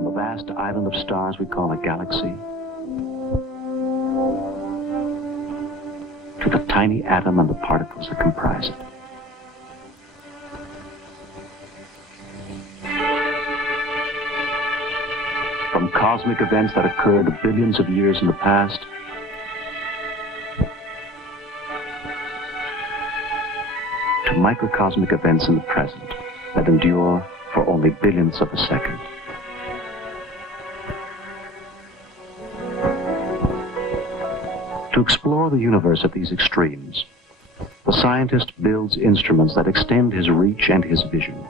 From the vast island of stars we call a galaxy, to the tiny atom and the particles that comprise it. From cosmic events that occurred billions of years in the past, to microcosmic events in the present that endure for only billionths of a second. To explore the universe at these extremes, the scientist builds instruments that extend his reach and his vision.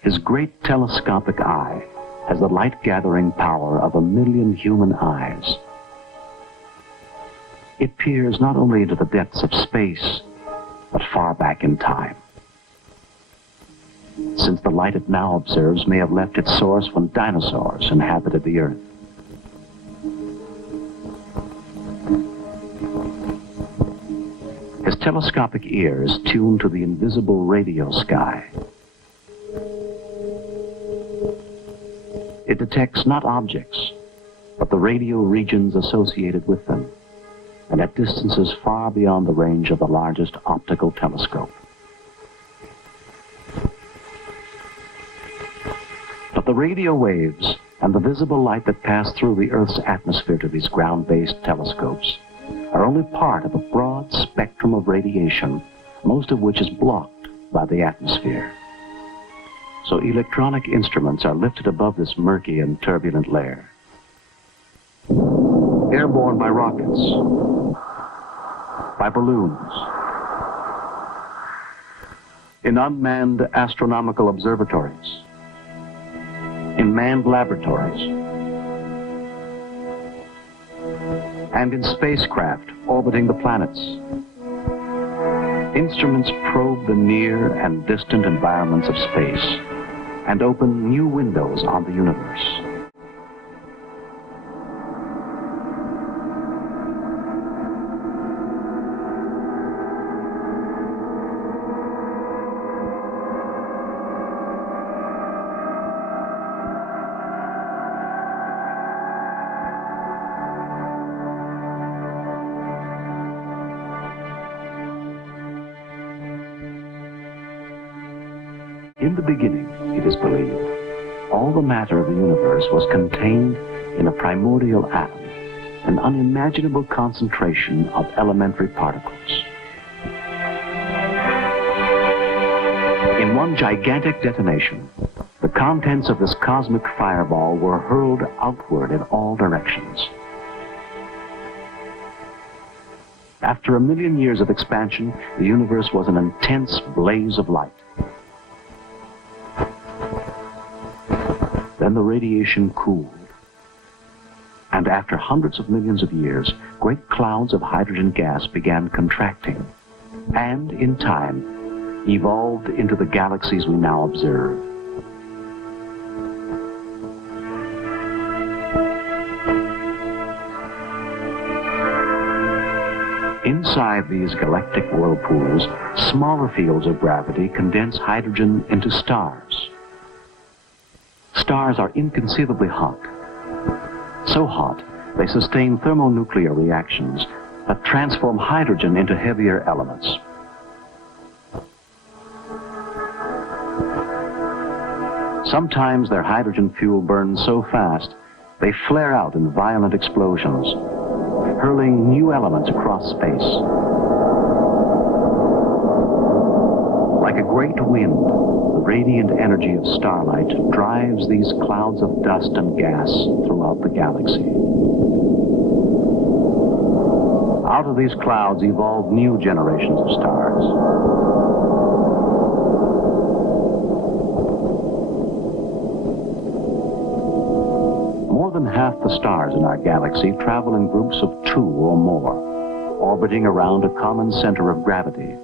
His great telescopic eye has the light-gathering power of 1,000,000 human eyes. It peers not only into the depths of space, but far back in time, since the light it now observes may have left its source when dinosaurs inhabited the Earth. His telescopic ear is tuned to the invisible radio sky. It detects not objects, but the radio regions associated with them, and at distances far beyond the range of the largest optical telescope. But the radio waves and the visible light that pass through the Earth's atmosphere to these ground-based telescopes are only part of a broad spectrum of radiation, most of which is blocked by the atmosphere. So electronic instruments are lifted above this murky and turbulent layer, airborne by rockets, by balloons, in unmanned astronomical observatories, in manned laboratories, and in spacecraft orbiting the planets. Instruments probe the near and distant environments of space and open new windows on the universe. In the beginning, it is believed, all the matter of the universe was contained in a primordial atom, an unimaginable concentration of elementary particles. In one gigantic detonation, the contents of this cosmic fireball were hurled outward in all directions. After 1,000,000 years of expansion, the universe was an intense blaze of light. Then the radiation cooled, and after hundreds of millions of years, great clouds of hydrogen gas began contracting, and in time, evolved into the galaxies we now observe. Inside these galactic whirlpools, smaller fields of gravity condense hydrogen into stars. Stars are inconceivably hot. So hot, they sustain thermonuclear reactions that transform hydrogen into heavier elements. Sometimes their hydrogen fuel burns so fast, they flare out in violent explosions, hurling new elements across space. Like a great wind, the radiant energy of starlight drives these clouds of dust and gas throughout the galaxy. Out of these clouds evolve new generations of stars. More than half the stars in our galaxy travel in groups of 2 or more, orbiting around a common center of gravity.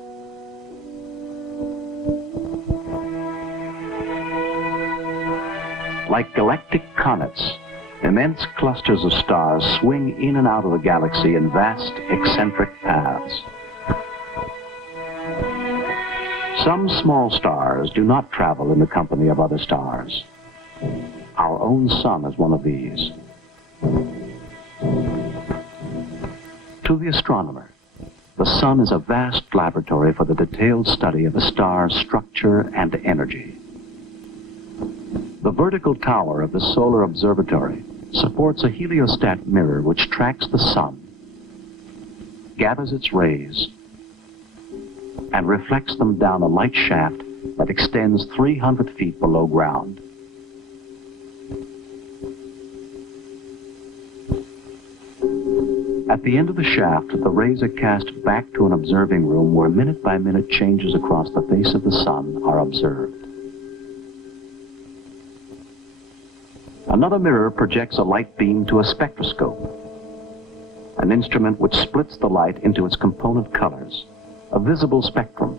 Like galactic comets, immense clusters of stars swing in and out of the galaxy in vast, eccentric paths. Some small stars do not travel in the company of other stars. Our own sun is one of these. To the astronomer, the sun is a vast laboratory for the detailed study of a star's structure and energy. The vertical tower of the solar observatory supports a heliostat mirror which tracks the sun, gathers its rays, and reflects them down a light shaft that extends 300 feet below ground. At the end of the shaft, the rays are cast back to an observing room where minute-by-minute changes across the face of the sun are observed. Another mirror projects a light beam to a spectroscope, an instrument which splits the light into its component colors, a visible spectrum.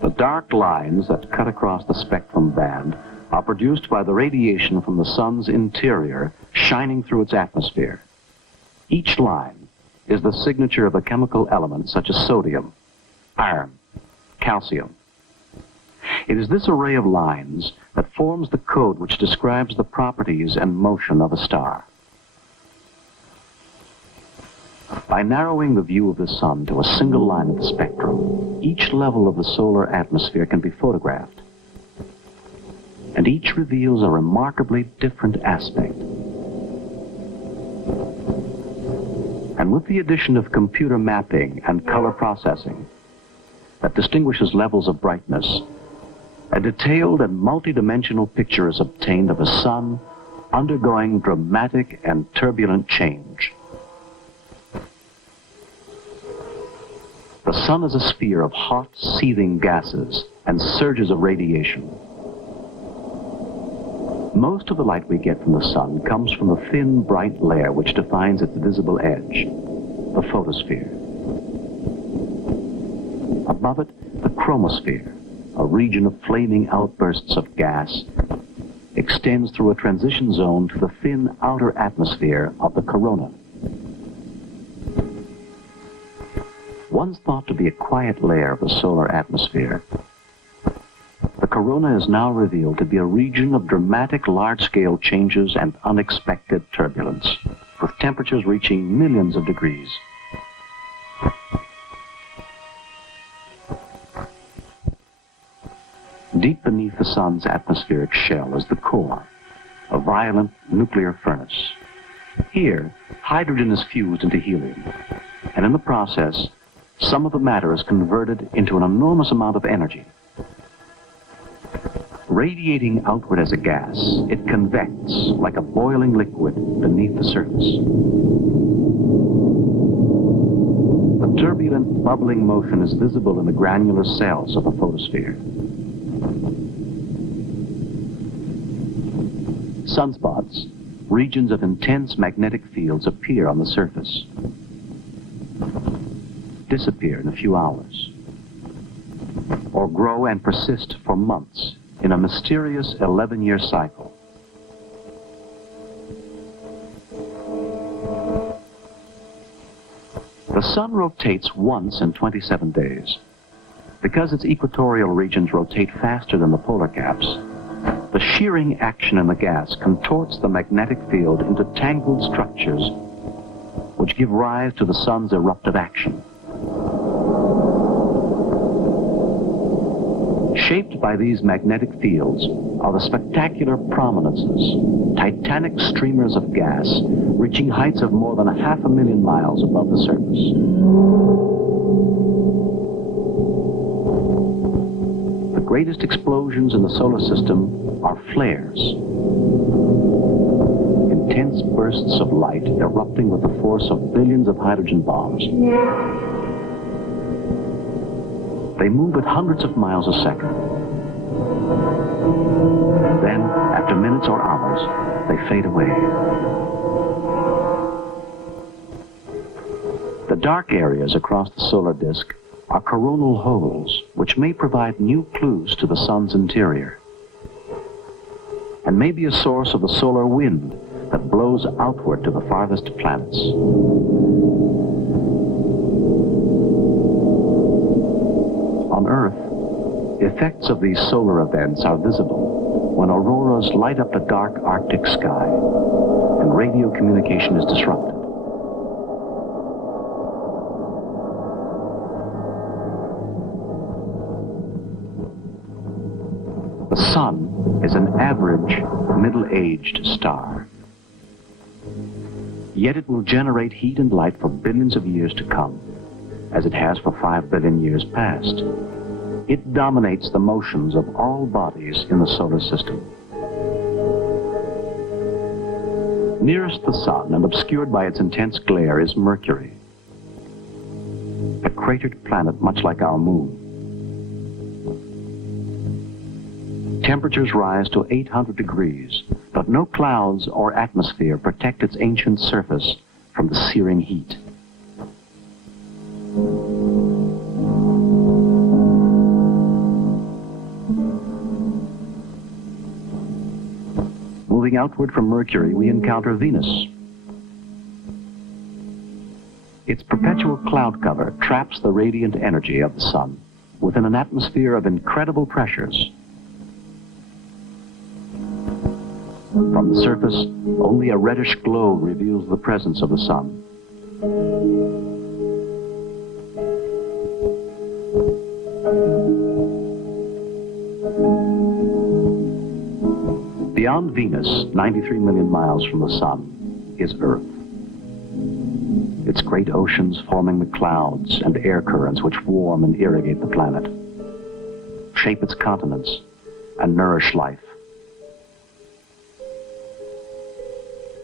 The dark lines that cut across the spectrum band are produced by the radiation from the sun's interior shining through its atmosphere. Each line is the signature of a chemical element such as sodium, iron, calcium. It is this array of lines that forms the code which describes the properties and motion of a star. By narrowing the view of the sun to a single line of the spectrum, each level of the solar atmosphere can be photographed, and each reveals a remarkably different aspect. And with the addition of computer mapping and color processing that distinguishes levels of brightness, a detailed and multidimensional picture is obtained of a sun undergoing dramatic and turbulent change. The sun is a sphere of hot, seething gases and surges of radiation. Most of the light we get from the sun comes from the thin, bright layer which defines its visible edge, the photosphere. Above it, the chromosphere, a region of flaming outbursts of gas, extends through a transition zone to the thin outer atmosphere of the corona. Once thought to be a quiet layer of the solar atmosphere, the corona is now revealed to be a region of dramatic large-scale changes and unexpected turbulence, with temperatures reaching millions of degrees. Deep beneath the sun's atmospheric shell is the core, a violent nuclear furnace. Here, hydrogen is fused into helium, and in the process, some of the matter is converted into an enormous amount of energy. Radiating outward as a gas, it convects like a boiling liquid beneath the surface. The turbulent, bubbling motion is visible in the granular cells of the photosphere. Sunspots, regions of intense magnetic fields, appear on the surface, disappear in a few hours, or grow and persist for months in a mysterious 11-year cycle. The sun rotates once in 27 days. Because its equatorial regions rotate faster than the polar caps, the shearing action in the gas contorts the magnetic field into tangled structures which give rise to the sun's eruptive action. Shaped by these magnetic fields are the spectacular prominences, titanic streamers of gas reaching heights of more than 500,000 miles above the surface. The greatest explosions in the solar system are flares, intense bursts of light erupting with the force of billions of hydrogen bombs. They move at hundreds of miles a second. Then, after minutes or hours, they fade away. The dark areas across the solar disk are coronal holes, which may provide new clues to the sun's interior, and may be a source of the solar wind that blows outward to the farthest planets. On Earth, effects of these solar events are visible. when auroras light up the dark Arctic sky and radio communication is disrupted. The Sun is an average, middle-aged star. Yet it will generate heat and light for billions of years to come, as it has for 5 billion years past. It dominates the motions of all bodies in the solar system. Nearest the Sun and obscured by its intense glare is Mercury, a cratered planet much like our moon. Temperatures rise to 800 degrees, but no clouds or atmosphere protect its ancient surface from the searing heat. Moving outward from Mercury, we encounter Venus. Its perpetual cloud cover traps the radiant energy of the Sun within an atmosphere of incredible pressures. From the surface, only a reddish glow reveals the presence of the Sun. Beyond Venus, 93 million miles from the Sun, is Earth. Its great oceans forming the clouds and air currents which warm and irrigate the planet, shape its continents, and nourish life.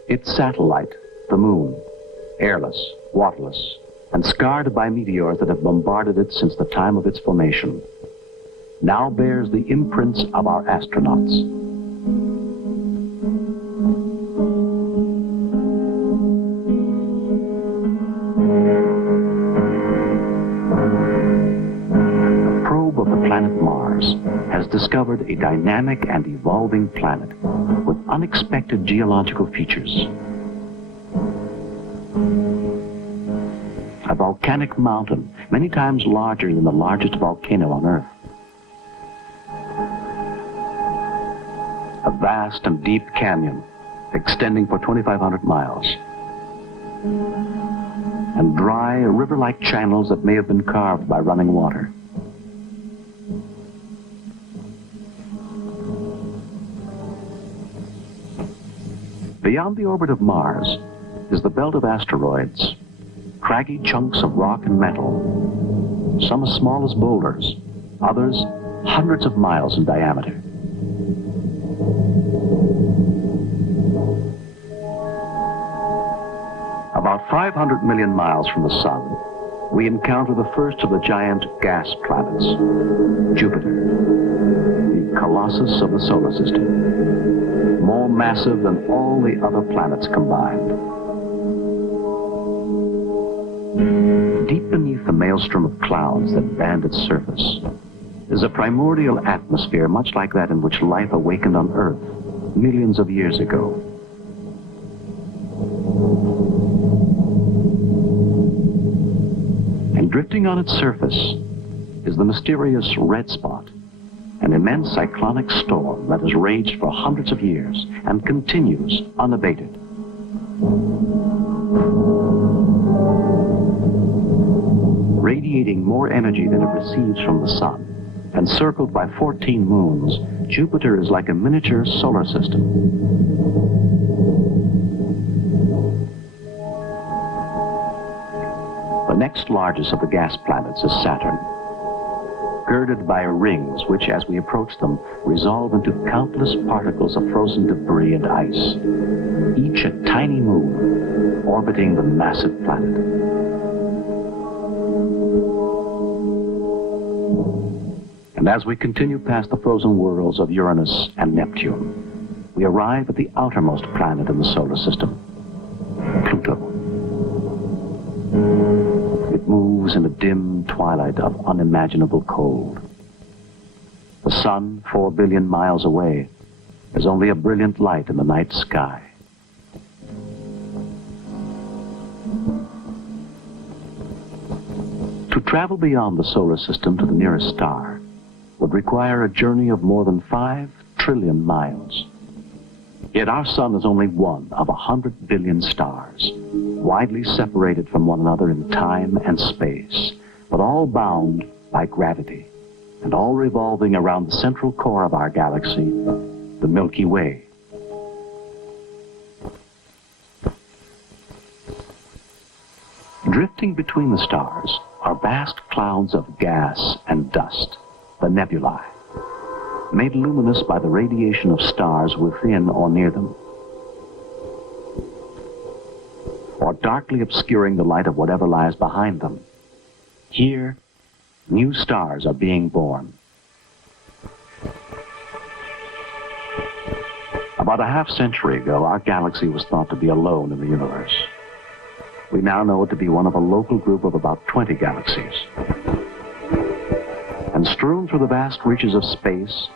Its satellite, the Moon, airless, waterless, and scarred by meteors that have bombarded it since the time of its formation, now bears the imprints of our astronauts. A probe of the planet Mars has discovered a dynamic and evolving planet with unexpected geological features. A volcanic mountain, many times larger than the largest volcano on Earth. A vast and deep canyon extending for 2,500 miles. And dry, river-like channels that may have been carved by running water. Beyond the orbit of Mars is the belt of asteroids, craggy chunks of rock and metal, some as small as boulders, others hundreds of miles in diameter. About 500 million miles from the Sun, we encounter the first of the giant gas planets, Jupiter, the colossus of the solar system, more massive than all the other planets combined. Deep beneath the maelstrom of clouds that band its surface is a primordial atmosphere much like that in which life awakened on Earth millions of years ago. And drifting on its surface is the mysterious red spot, an immense cyclonic storm that has raged for hundreds of years and continues unabated. Radiating more energy than it receives from the Sun, and circled by 14 moons, Jupiter is like a miniature solar system. The next largest of the gas planets is Saturn, girded by rings which, as we approach them, resolve into countless particles of frozen debris and ice, each a tiny moon orbiting the massive planet. And as we continue past the frozen worlds of Uranus and Neptune, we arrive at the outermost planet in the solar system, Pluto. It moves in a dim twilight of unimaginable cold. The Sun, 4 billion miles away, is only a brilliant light in the night sky. To travel beyond the solar system to the nearest star would require a journey of more than 5 trillion miles. Yet our sun is only one of 100 billion stars, widely separated from one another in time and space, but all bound by gravity, and all revolving around the central core of our galaxy, the Milky Way. Drifting between the stars are vast clouds of gas and dust, the nebulae, made luminous by the radiation of stars within or near them, or darkly obscuring the light of whatever lies behind them. Here, new stars are being born. About a half-century ago, our galaxy was thought to be alone in the universe. We now know it to be one of a local group of about 20 galaxies. And strewn through the vast reaches of space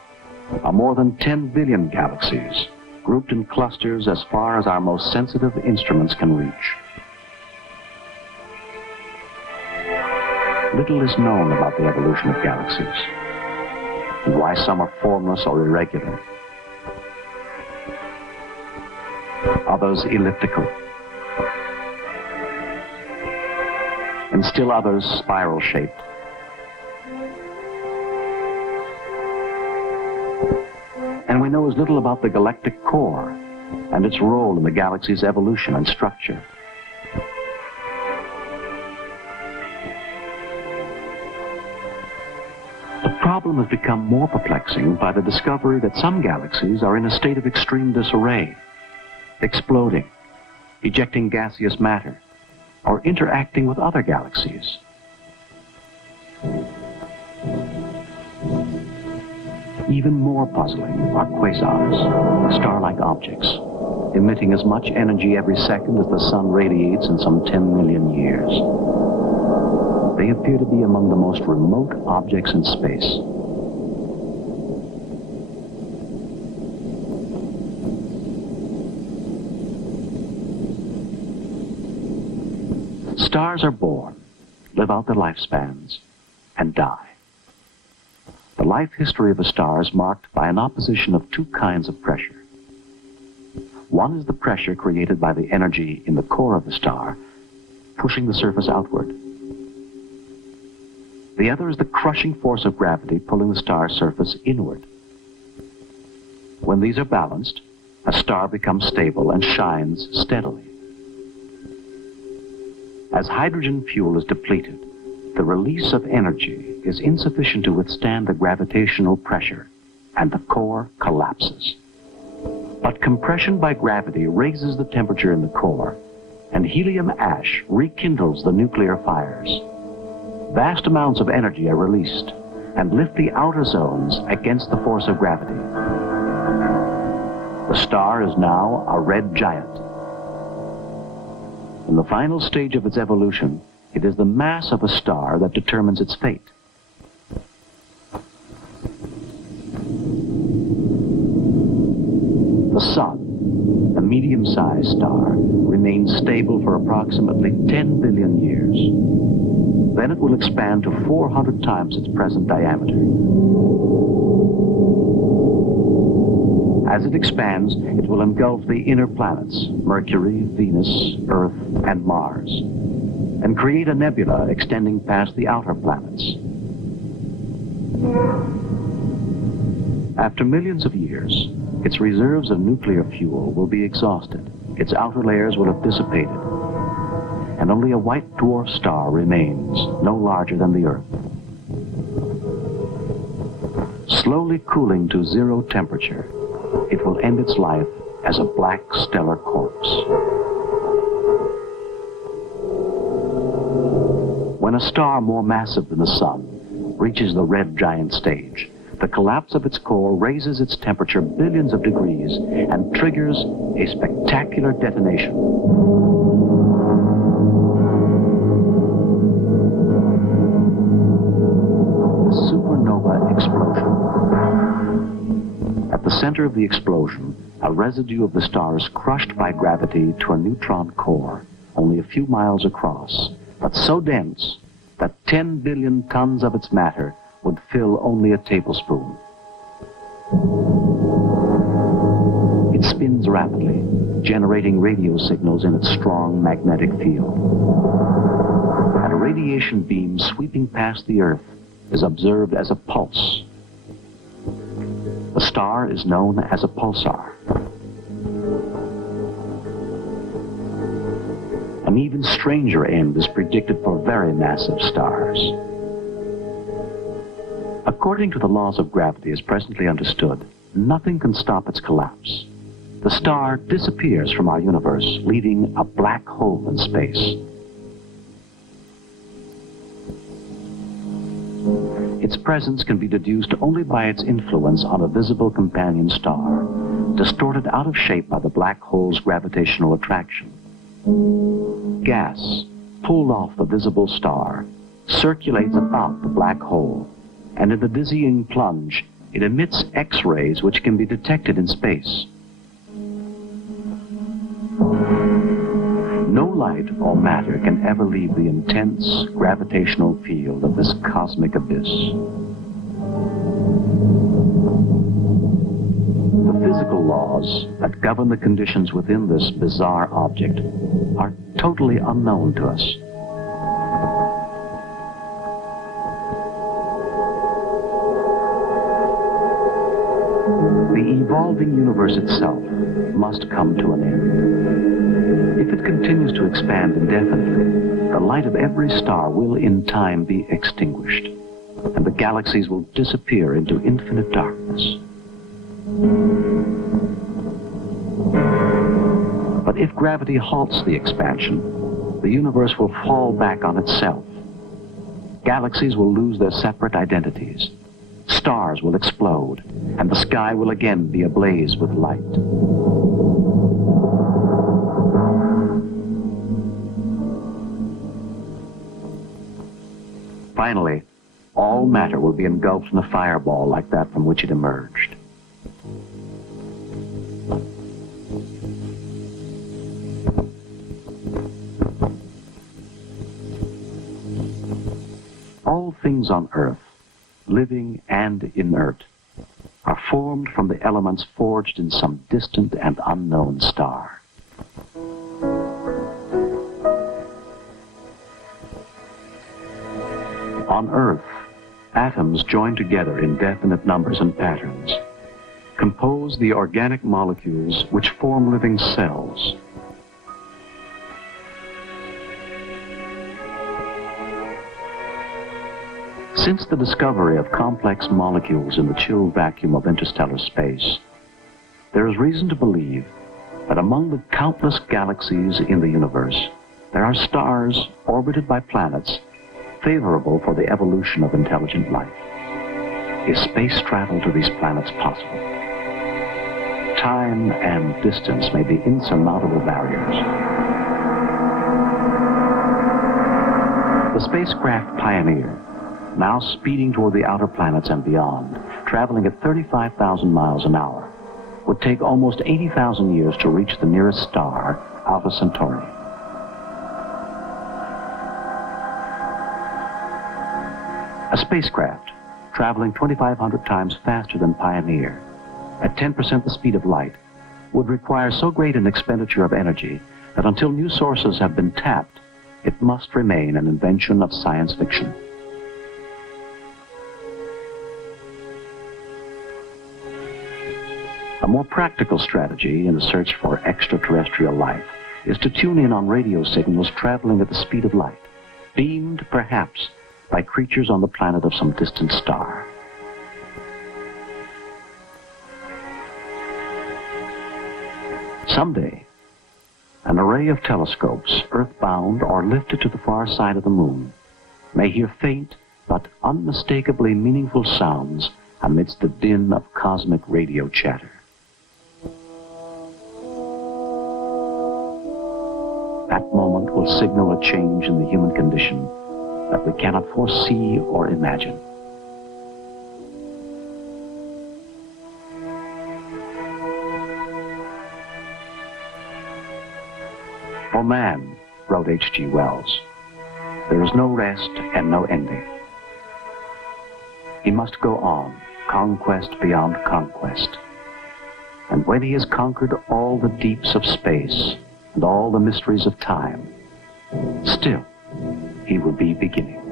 are more than 10 billion galaxies, grouped in clusters as far as our most sensitive instruments can reach. Little is known about the evolution of galaxies, and why some are formless or irregular, others elliptical, and still others spiral-shaped. And we know as little about the galactic core and its role in the galaxy's evolution and structure. The problem has become more perplexing by the discovery that some galaxies are in a state of extreme disarray, exploding, ejecting gaseous matter, or interacting with other galaxies. Even more puzzling are quasars, star-like objects, emitting as much energy every second as the sun radiates in some 10 million years. They appear to be among the most remote objects in space. Stars are born, live out their lifespans, and die. The life history of a star is marked by an opposition of two kinds of pressure. One is the pressure created by the energy in the core of the star, pushing the surface outward. The other is the crushing force of gravity pulling the star's surface inward. When these are balanced, a star becomes stable and shines steadily. As hydrogen fuel is depleted, the release of energy is insufficient to withstand the gravitational pressure, and the core collapses. But compression by gravity raises the temperature in the core, and helium ash rekindles the nuclear fires. Vast amounts of energy are released and lift the outer zones against the force of gravity. The star is now a red giant. In the final stage of its evolution, it is the mass of a star that determines its fate. The Sun, a medium-sized star, remains stable for approximately 10 billion years. Then it will expand to 400 times its present diameter. As it expands, it will engulf the inner planets, Mercury, Venus, Earth, and Mars, and create a nebula extending past the outer planets. After millions of years, its reserves of nuclear fuel will be exhausted, its outer layers will have dissipated, and only a white dwarf star remains, no larger than the Earth. Slowly cooling to zero temperature, it will end its life as a black stellar corpse. When a star more massive than the Sun reaches the red giant stage, the collapse of its core raises its temperature billions of degrees and triggers a spectacular detonation. A supernova explosion. At the center of the explosion, a residue of the star is crushed by gravity to a neutron core, only a few miles across, but so dense that 10 billion tons of its matter would fill only a tablespoon. spins rapidly, generating radio signals in its strong magnetic field. And a radiation beam sweeping past the Earth is observed as a pulse. The star is known as a pulsar. An even stranger end is predicted for very massive stars. According to the laws of gravity as presently understood, nothing can stop its collapse. The star disappears from our universe, leaving a black hole in space. Its presence can be deduced only by its influence on a visible companion star, distorted out of shape by the black hole's gravitational attraction. Gas, pulled off the visible star, circulates about the black hole, and in the dizzying plunge, it emits X-rays which can be detected in space. No light or matter can ever leave the intense gravitational field of this cosmic abyss. The physical laws that govern the conditions within this bizarre object are totally unknown to us. The evolving universe itself must come to an end. If it continues to expand indefinitely, the light of every star will in time be extinguished, and the galaxies will disappear into infinite darkness. But if gravity halts the expansion, the universe will fall back on itself. Galaxies will lose their separate identities. Stars will explode, and the sky will again be ablaze with light. Finally, all matter will be engulfed in a fireball like that from which it emerged. All things on Earth, living and inert, are formed from the elements forged in some distant and unknown star. On Earth, atoms joined together in definite numbers and patterns compose the organic molecules which form living cells. Since the discovery of complex molecules in the chill vacuum of interstellar space, there is reason to believe that among the countless galaxies in the universe, there are stars orbited by planets favorable for the evolution of intelligent life. Is space travel to these planets possible? Time and distance may be insurmountable barriers. The spacecraft Pioneer, now speeding toward the outer planets and beyond, traveling at 35,000 miles an hour, would take almost 80,000 years to reach the nearest star, Alpha Centauri. A spacecraft traveling 2,500 times faster than Pioneer, at 10% the speed of light, would require so great an expenditure of energy that until new sources have been tapped, it must remain an invention of science fiction. A more practical strategy in the search for extraterrestrial life is to tune in on radio signals traveling at the speed of light, beamed perhaps by creatures on the planet of some distant star. Someday, an array of telescopes, earthbound or lifted to the far side of the moon, may hear faint but unmistakably meaningful sounds amidst the din of cosmic radio chatter. That moment will signal a change in the human condition that we cannot foresee or imagine. For man, wrote H.G. Wells, there is no rest and no ending. He must go on, conquest beyond conquest. And when he has conquered all the deeps of space and all the mysteries of time, still he will be beginning.